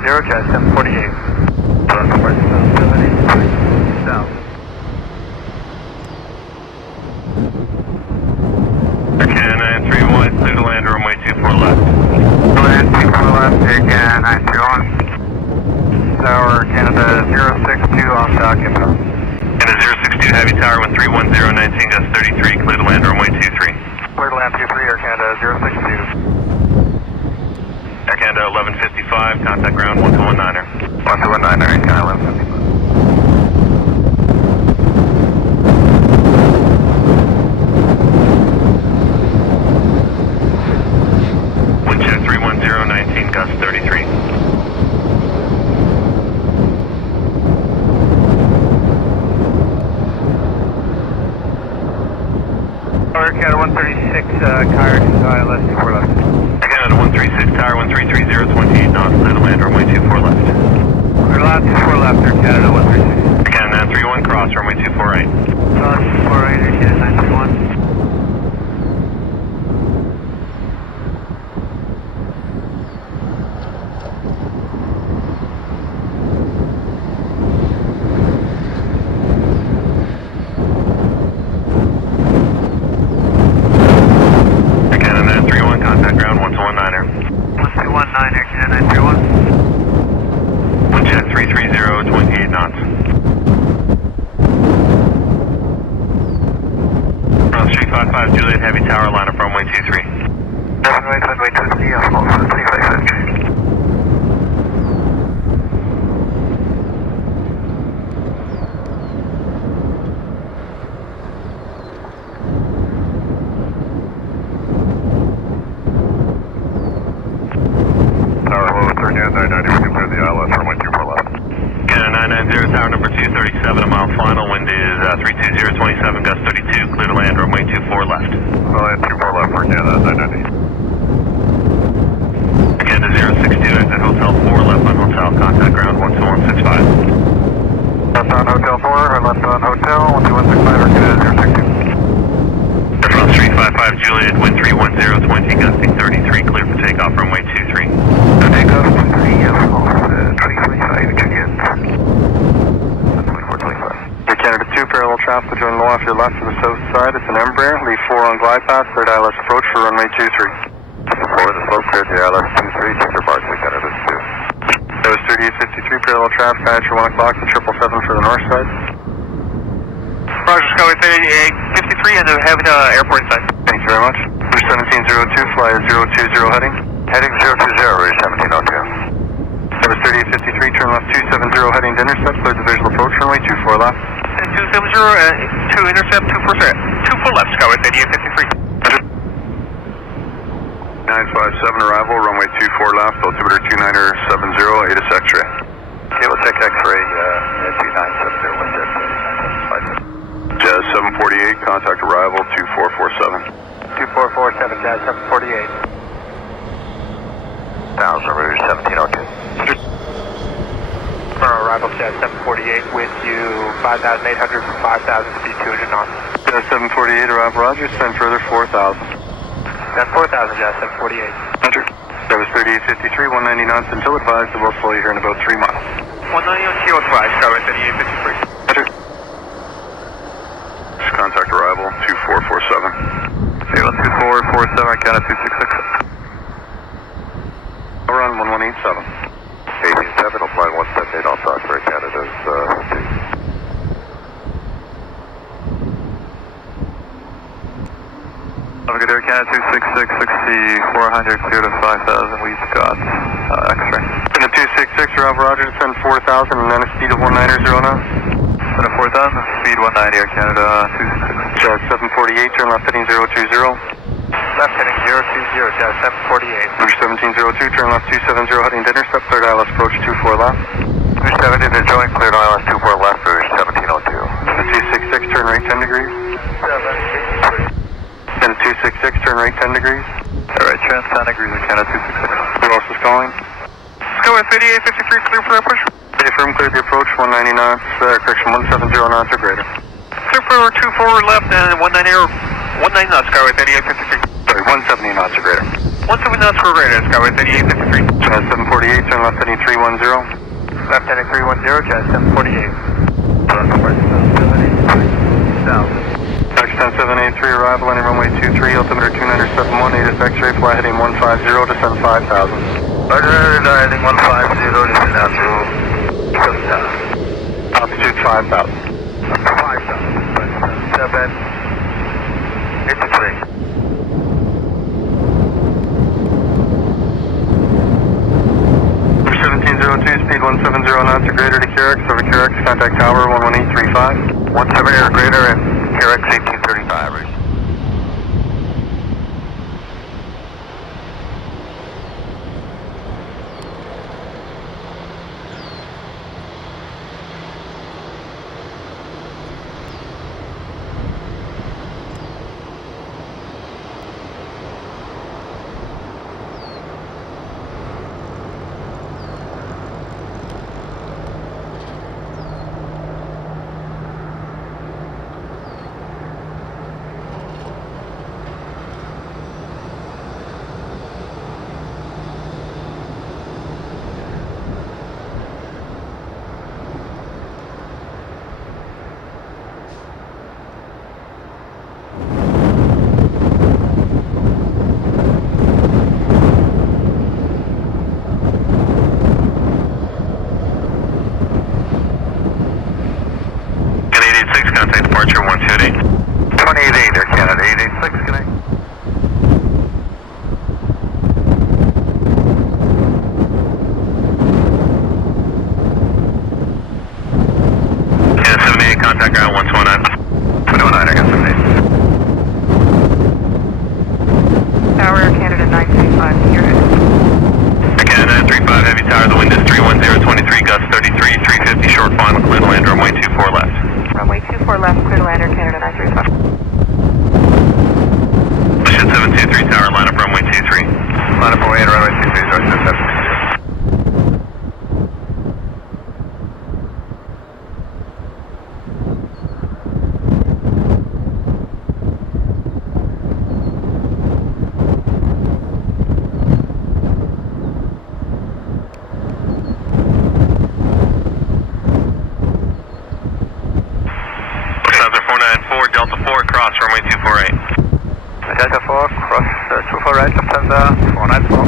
0, Jet 748. South. AirCanada 931, clear to land, runway 24 left. Land 24 left, AirCanada 931. Tower Canada 062 off dock inbound. Canada 062, heavy tower 1310, 19 gust 33, clear to land, runway 23. Clear to land 23, AirCanada 062. AirCanada 1155, contact ground 1219er. 1219er, AirCanada 1155. Wind check 310, 19 gust 33. AirCanada 136, Kyrie, ILS 24 left. AirCanada 136, tower 1330, 28 knots, clear to land, runway 24 left. Clear to land 24 left, AirCanada 136. AirCanada 931, cross, runway 24 right. Cross 24 right, AirCanada 931. Contact ground 1219er. 1219, AirCanada 931. Wind check 330, 28 knots. Cross 355 Juliet, heavy tower, line up runway 23. Runway 23, Alpha 355. Tower number 237, a mile final, wind is 320, 27, gust 32, clear to land, runway 24 left. Land 24 left for Canada 990. Again to 062, exit Hotel 4, left on Hotel, contact ground 12165. Left on Hotel 4, or left on Hotel 12165, or Canada 062. Air France 355 Juliet, wind 310, 20, gusting 33, clear for takeoff, runway 23. Takeoff 23, Alpha 355, Juliet. Canada 2, parallel traffic, join low off your left to the south side. It's an Embraer, leave 4 on glide path, third ILS approach for runway 23. 4, the slope clear to ILS 23, check your bar to Canada 2. That was 3853, parallel traffic, manager 1 o'clock, and 777 for the north side. Roger, Skyway 3853, and have airport inside. Thank you very much. Route 1702, fly 020 heading. Heading 020, Route 1702. That was 3853, turn left 270 heading to intercept, clear the visual approach runway 24 left. 270, to intercept, 24 left, Skyway 3853. 957 arrival, runway 24 left, altimeter 2970, ATIS X-ray. Okay, we'll take X-ray, 2970, Jazz 748, contact arrival 2447. 2447, Jazz 748. 1000, Route 1702. For arrival, Jazz 748, with you 5,800 for 5,000, speed 200 knots. Jazz 748, arrival, Roger, send further 4,000. Send 4,000, Jazz 748. Roger. That was 3853, 190 knots until advised, we'll slow you here in about 3 miles. 190 until advised, Skyway 3853. Roger. Contact arrival 2447. Okay, 2447, Canada 266. Run 1187. 187, I'll fly 178 off dock for Canada's 2. Have a good day, Canada 266, 6400, clear to 5,000, we've got X-ray. Send a 266, arrival Roger, descend 4,000 and then a speed of 190 now. Send a 4,000, speed 190, Air Canada 266. Jazz 748, turn left heading 020. Left heading 020, Jazz 748. Rouge 1702, turn left 270 heading to intercept, cleared ILS approach 24 left. Rouge 70 to join, cleared ILS 24 left, Rouge 1702. The 266, turn right 10 degrees. 763. Then 266, turn right 10 degrees. Alright, trans 10 degrees in Canada 266. Who else is calling? Skyway 3853, clear for approach. Stay firm, cleared the approach, 190 knots, correction 170 knots or greater. Clear for 2 forward left and 190 knots, Skyway 3853. Sorry, 170 knots or greater. knots for radar, Skyway 3853. Jazz 748, turn left heading 310. Left heading 310, Jazz 748. Taxi 10783, arrival, landing runway 23, altimeter 2971, native X-ray, fly heading 150, descend 5,000. Roger, heading 150, descend down to 7,000. Altitude 5,000. 783. Number 1702, speed 170 knots or greater to QRX, over QRX, contact tower 11835. 170 or greater and QRX 1835. Right. Contact departure 128. 288, AirCanada 886, good night. Yeah, 78, contact ground 129. 219, I got 78. Tower AirCanada 935, here. AirCanada 935, heavy tower, the wind is 31023, gust 33, 350, short final, clear to land, runway 24 left. Runway 24 left, clear to land, AirCanada 935. Mission 723, tower, line up runway 23. Line up away at runway 23, George 7. Delta 4, cross runway 248. Delta 4, cross 248, Lufthansa 494.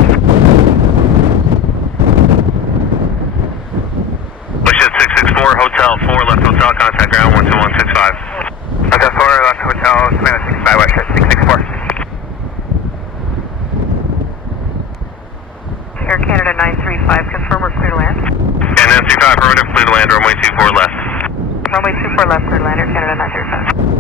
Mission 664, hotel 4, left hotel, contact ground 12165. Delta 4, left hotel, 665, west 664. AirCanada 935, confirm we're clear to land. And then 35, affirmative, clear to land, runway 24 left. Runway 24 left, clear to land, AirCanada 935.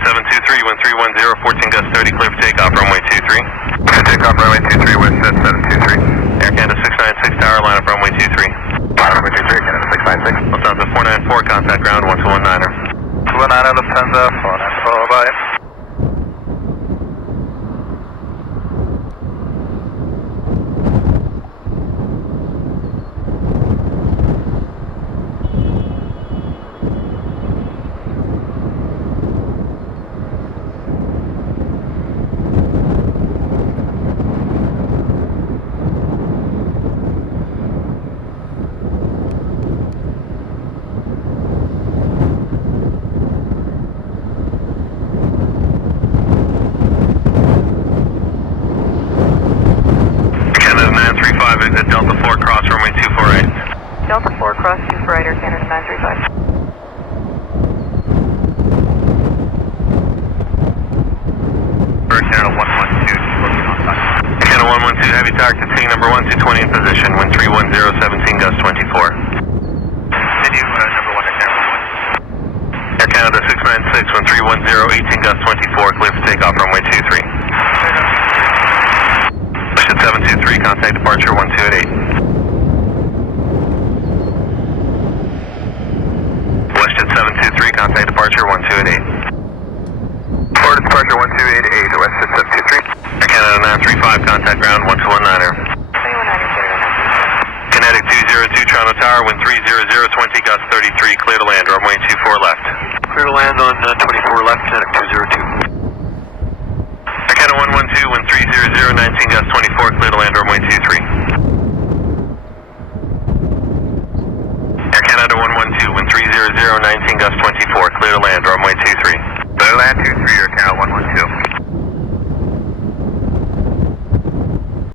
723, wind 310, 14 gust 30, clear for takeoff, runway 23. Clear takeoff, runway 23, wind 723. Air Canada 696, tower, line up runway 23. Runway 23, Canada 696. Lufthansa 494, contact ground 1219er. 219, Lufthansa 494, bye. Exit Delta 4, cross runway 248. Delta 4, cross 248, AirCanada 935. AirCanada 112, AirCanada 112, heavy tower, continue number 1220 in position, wind 310, 17 gust 24. Continue number 1 at AirCanada 696, wind 310, 18 gust 24, clear for takeoff, runway 23. Mission 723, contact departure 1288. Westjet 723, contact departure 1288. Forward departure 1288, Westjet 723. AirCanada 935, contact ground 1219er. 319, Kinetic 202, Toronto Tower, wind 300, 20 gust 33, clear to land, runway 24 left. Clear to